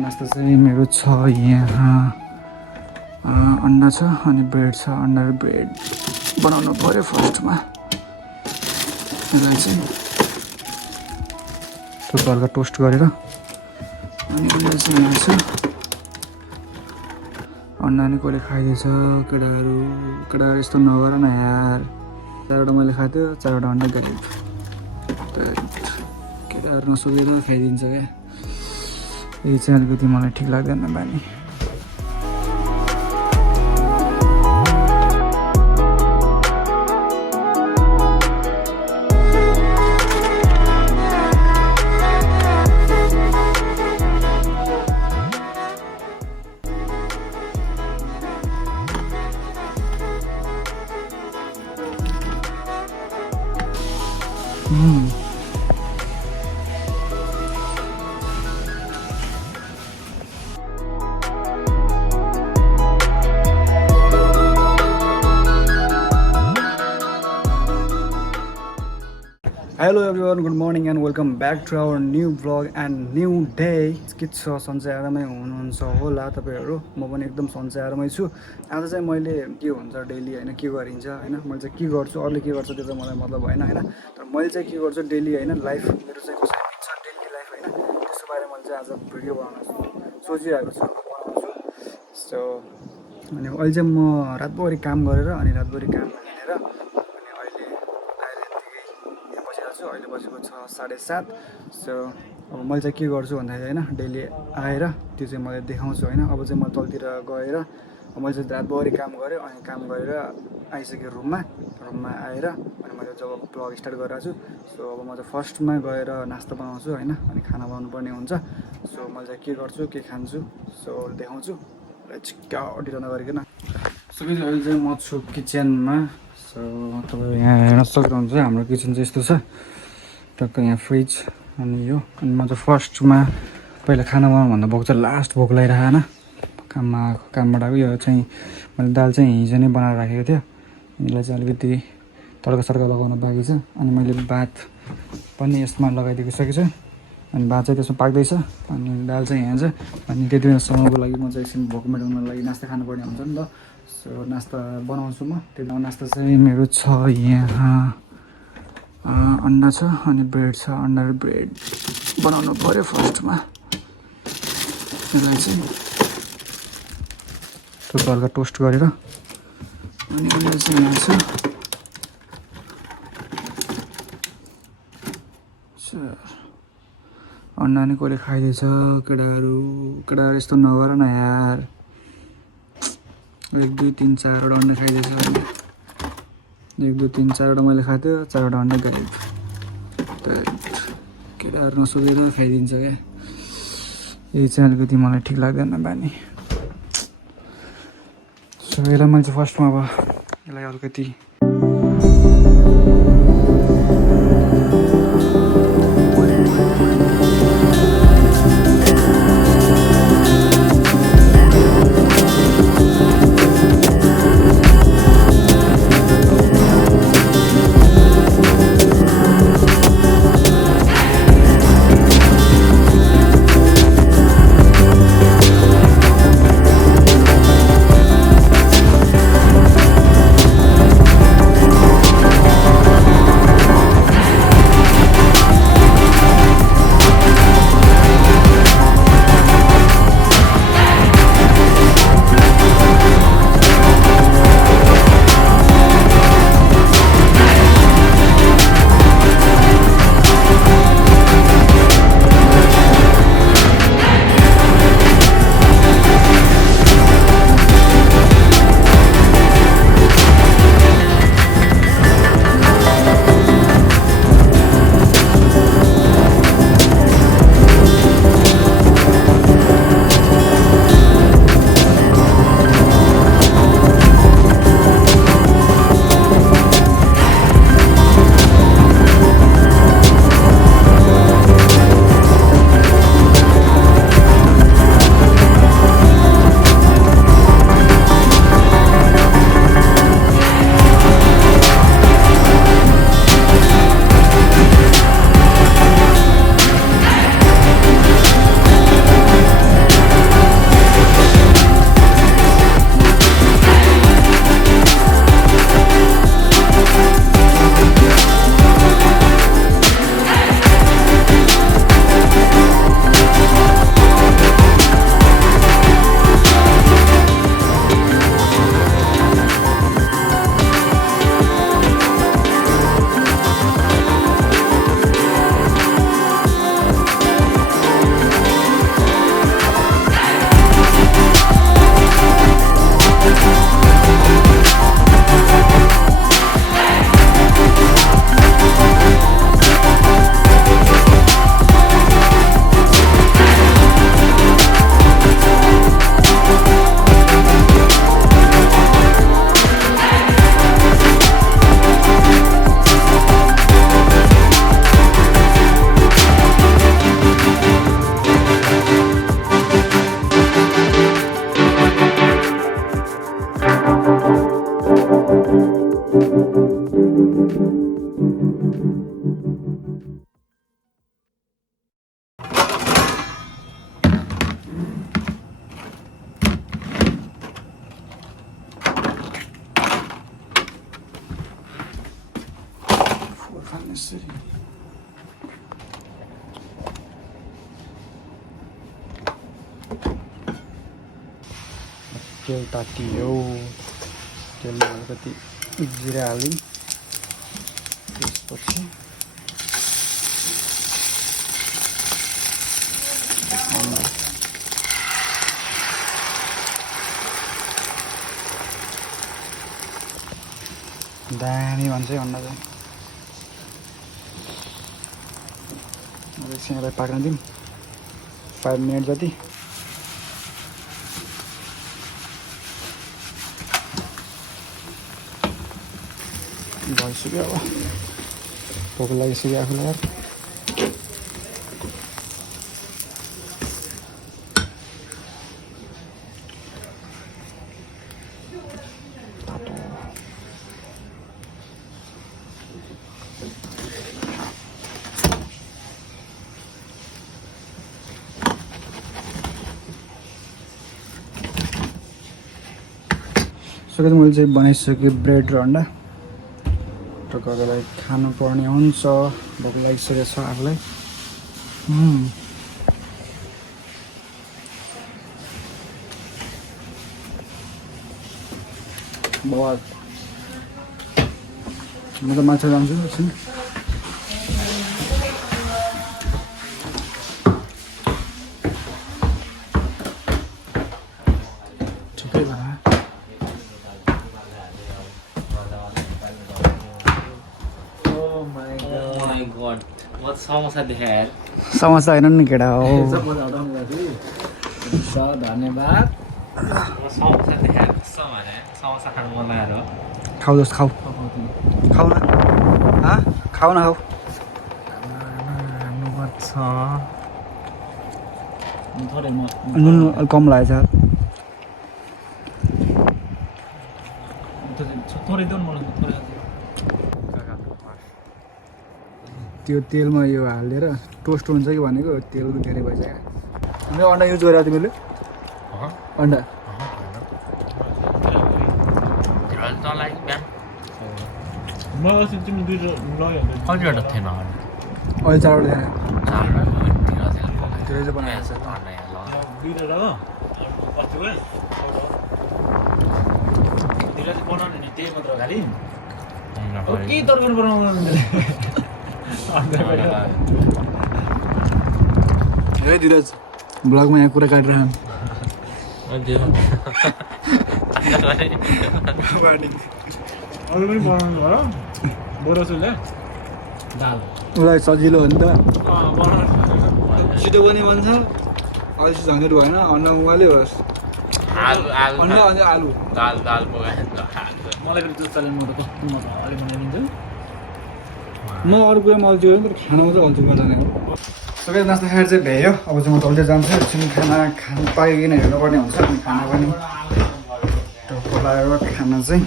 नास्ता चाहिँ मेरो छ यहाँ अन्डा छ अनि ब्रेड छ। अन्डा र ब्रेड बनाउनु पर्यो फर्स्टमा। यसलाई चाहिँ थोक हल्का टोस्ट गरेर अनि अन्डा चाहिँ यहाँ छ। अन्डा नि कसले खाइदिएछ केटाहरू यस्तो नगर न यार। 4वटा मैले खाएको थियो, 4वटा अन्डा गायब। केटाहरू नसोधेर खाइदिन्छ क्या। यो चाहिँ अलिकति मलाई ठिक लाग्दैन बानी। Hello everyone, good morning and welcome back to our new vlog and new day. के छ, सन्चै आरामै हुनुहुन्छ होला तपाईँहरू। म पनि एकदम सन्चै आरामै छु। आज चाहिँ मैले के हुन्छ डेली होइन, के गरिन्छ होइन, मैले चाहिँ के गर्छु, अरूले के गर्छ त्यो चाहिँ मलाई मतलब भएन होइन। तर मैले चाहिँ के गर्छु डेली होइन, लाइफ मेरो चाहिँ कसरी बित्छ डेली लाइफ होइन, त्यसको बारेमा मैले चाहिँ आज भिडियो बनाउन सोचिरहेको छु, बनाउँछु। सो अनि अहिले चाहिँ म रातभरि काम गरेर अनि रातभरि काम हिँडेर अहिले बसेको छ 7:30। सो अब मैले चाहिँ के गर्छु भन्दाखेरि होइन, डेली आएर त्यो चाहिँ मैले देखाउँछु होइन। अब चाहिँ म तलतिर गएर मैले चाहिँ रातभरि काम गरेँ अनि काम गरेर आइसकेँ रुममा आएर अनि मैले जब ब्लग स्टार्ट गरिरहेको छु। सो अब म चाहिँ फर्स्टमा गएर नास्ता बनाउँछु होइन, अनि खाना बनाउनु पर्ने हुन्छ। सो मैले चाहिँ के गर्छु के खान्छु सो देखाउँछु छिक्का ढिलो नगरिकन। सो अहिले चाहिँ म छु किचनमा। सो तपाईँ यहाँ हेर्न सक्नुहुन्छ हाम्रो किचन चाहिँ यस्तो छ। टक्क यहाँ फ्रिज अनि यो अनि म चाहिँ फर्स्टमा पहिला खाना बनाउनुभन्दा भोक चाहिँ लास्ट भोक लगाइरहेन कामबाट आएको। यो चाहिँ मैले दाल चाहिँ हिजो नै बनाएर राखेको थियो। यसलाई चाहिँ अलिकति तड्का सड्का लगाउन बाँकी छ। अनि मैले भात पनि यसमा लगाइदिएको छ अनि भात चाहिँ त्यसमा पाक्दैछ अनि दाल चाहिँ यहाँ छ। अनि त्यति बेलासम्मको लागि म चाहिँ एकछिन भोक मेटाउनको लागि नास्ता खानुपर्ने हुन्छ नि त। सो नास्ता बनाउँछु म। त्यो नास्ता चाहिँ मेरो छ यहाँ अन्डा छ अनि ब्रेड छ। अन्डा र ब्रेड बनाउनु पर्यो फर्स्टमा। यसलाई चाहिँ थोक हल्का टोस्ट गरेर अनि अन्डा चाहिँ यहाँ छ। अन्डा नि कसले खाइदिएछ केटाहरू यस्तो नगर न यार। 1 2 3 4वटा अन्डा खाइदिएछ। 1 2 3 4वटा मैले खाएको थियो, 4वटा अन्डा गायब। केटाहरू नसोधेर खाइदिन्छ क्या। यो चाहिँ अलिकति मलाई ठिक लाग्दैन बानी। सो यसलाई मैले चाहिँ फर्स्टमा अब यसलाई अलिकति यसरी तेल तातियो तेलमा अलिकति जिरा हाल्यौँ त्यसपछि दामी भन्छ अन्डा चाहिँ एकछिन यसलाई पाक्न दिउँ 5 मिनट जति भइसक्यो अब भोक लागिसक्यो आफूलाई यार सबै मैले चाहिँ बनाइसकेँ ब्रेड र अन्डा र कोहीलाई खानुपर्ने हुन्छ भोक लागिसकेको छ आफूलाई बाबा म त माछा जान्छु एकछिन ठिकै भयो समोसा होइन नि केटा हो धन्यवाद खाऊ जस्तो खाऊ खाऊ न खाऊ न खाऊ नुन अलिक कम लागेछ त्यो तेलमा यो हालेर टोस्ट हुन्छ कि भनेको तेल धेरै भइसक्यो अनि अन्डा युज गरेर तिमीले अन्डा कतिवटा थिएन अहिले 4वटा धेरै चाहिँ बनाएको छ के तरकारी बनाउनु है धीरज ब्लगमा यहाँ कुरा काटिरहन् अरू पनि बनाउनु भयो बोरासुले दाल उसलाई सजिलो हो नि त छिटो पनि बन्छ अल्छी झन्झट भएन अन्डा उमाले होस् अन्डा अनि आलु दाल मलाई पनि दुध चल्यो म त अलि बनाइदिन्छु म अरू कुरामा अल्छी गर्छु तर खानामा चाहिँ अल्छी गर्दैन सबै नास्ता खाएर चाहिँ भ्यायो अब चाहिँ म तल्दै जान्छु एकछिन खाना खानु पाइकन हेर्नुपर्ने हुन्छ अनि खाना पनि पलाएर खाना चाहिँ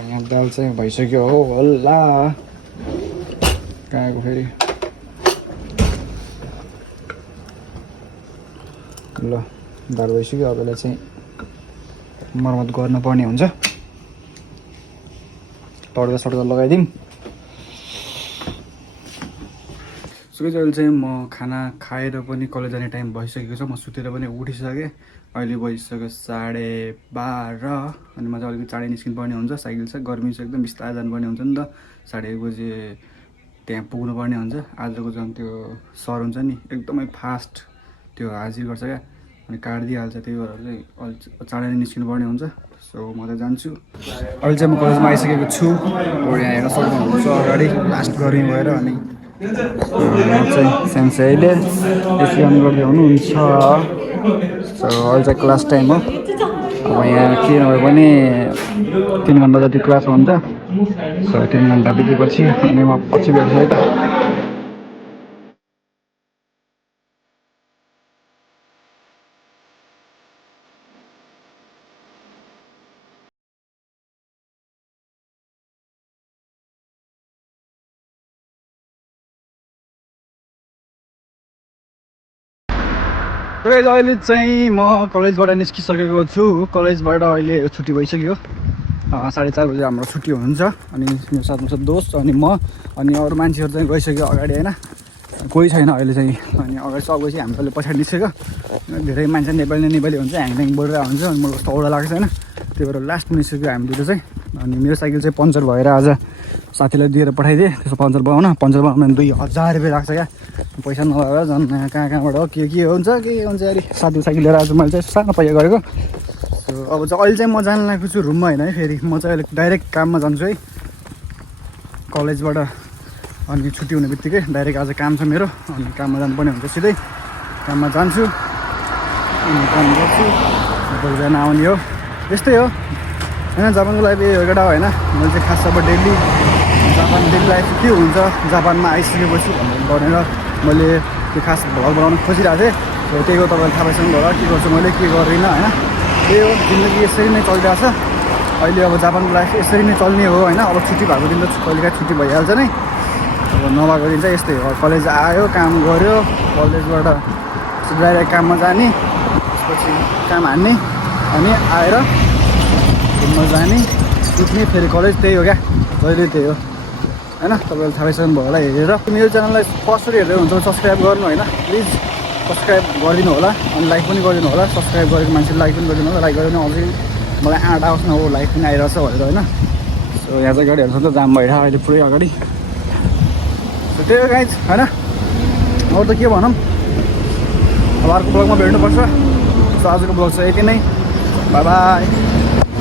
यहाँ दाल चाहिँ भइसक्यो हो हल्ला कहाँको फेरि ल दाल भइसक्यो अब यसलाई चाहिँ मर्मत गर्नुपर्ने हुन्छ तड्का सड्का लगाइदिउँ सुकै अहिले चाहिँ म खाना खाएर पनि कलेज जाने टाइम भइसकेको छ म सुतेर पनि उठिसकेँ अहिले भइसक्यो 12:30 अनि म चाहिँ अलिकति चाँडै निस्किनुपर्ने हुन्छ साइकल छ गर्मी छ एकदम बिस्तारै जानुपर्ने हुन्छ नि त 1:30 बजे त्यहाँ पुग्नुपर्ने हुन्छ आजको झन् त्यो सर हुन्छ नि एकदमै फास्ट त्यो हाजिर गर्छ क्या अनि काटिदिइहाल्छ त्यही भएर चाहिँ अलिक चाँडै निस्किनुपर्ने हुन्छ सो म त जान्छु अहिले चाहिँ म कलेजमा आइसकेको छु यहाँ हेर्न सक्नुहुन्छ अगाडि लास्ट गर्मी भएर अनि चाहिँ सेन्सेले स्क्यान गर्दै हुनुहुन्छ सो अहिले चाहिँ क्लास टाइम हो अब यहाँ के नभए पनि 3 घन्टा जति क्लास हुन्छ सो 3 घन्टा बितेपछि अनि म पछि भेट्छु है त अहिले चाहिँ म कलेजबाट निस्किसकेको छु कलेजबाट अहिले छुट्टी भइसक्यो 4:30 बजी हाम्रो छुट्टी हुन्छ अनि मेरो साथमा छ दोस्त अनि म अनि अरू मान्छेहरू चाहिँ गइसक्यो अगाडि होइन कोही छैन अहिले चाहिँ अनि अगाडि सब गएपछि हामी अहिले पछाडि निस्केको धेरै मान्छे नेपाली हुन्छ ह्याङट्याङ बोलेर हुन्छ अनि मलाई कस्तो औडा लाग्छ होइन त्यही भएर लास्टमा निस्केको हामी दुइटा चाहिँ अनि मेरो साइकल चाहिँ पङ्चर भएर आज साथीलाई दिएर पठाइदिएँ त्यसको पङ्चर बनाउन 2000 रुपियाँ लाग्छ क्या पैसा नभएर झन् कहाँबाट हो के हुन्छ अरे साथीको साइकल लिएर आज मैले चाहिँ सानो पैसा गरेको सो अब चाहिँ अहिले चाहिँ म जान लागेको छु रुममा होइन है फेरि म चाहिँ अहिले डाइरेक्ट काममा जान्छु है कलेजबाट अनि छुट्टी हुने बित्तिकै डाइरेक्ट आज काम छ मेरो अनि काममा जानुपर्ने हुन्छ सिधै काममा जान्छु अनि काम गर्छु बिहान आउने हो यस्तै हो होइन जापानको लागि यो एउटा होइन मैले चाहिँ खास अब डेली जापान डेली लाइफ के हुन्छ जापानमा आइसकेपछि भनेर मैले त्यो खास भ्लग बनाउन खोजिरहेको थिएँ त्यही हो तपाईँलाई थाहा भइसक्नु होला के गर्छु मैले के गर्दिनँ होइन त्यही हो जिन्दगी यसरी नै चलिरहेछ अहिले अब जापानको लाइफ यसरी नै चल्ने हो होइन अब छुट्टी भएको दिन त कहिलेकाहीँ छुट्टी भइहाल्छ नै अब नभएको दिन चाहिँ यस्तै हो कलेज आयो काम गऱ्यो कलेजबाट डाइरेक्ट काममा जाने त्यसपछि काम हान्ने अनि आएर घुम्न जाने सुत्ने फेरि कलेज त्यही हो क्या जहिले त्यही हो होइन तपाईँले थाहा पाइसक्नु भयो होला हेरेर मेरो च्यानललाई फर्स्टरी हेरेर हुन्छ सब्सक्राइब गर्नु होइन प्लिज सब्सक्राइब गरिदिनु होला अनि लाइक पनि गरिदिनु होला सब्सक्राइब गरेको मान्छेले लाइक पनि गरिदिनु होला लाइक गरिदिनु अझै मलाई आँट आओस् न हो लाइक पनि आइरहेछ भनेर होइन सो यहाँ चाहिँ गाडीहरू छ त जाम भइरहेको अहिले पुरै अगाडि सो त्यही हो गाइज होइन अरू त के भनौँ अब अर्को ब्लगमा भेट्नुपर्छ सो आजको ब्लग चाहिँ यति नै बाई बाई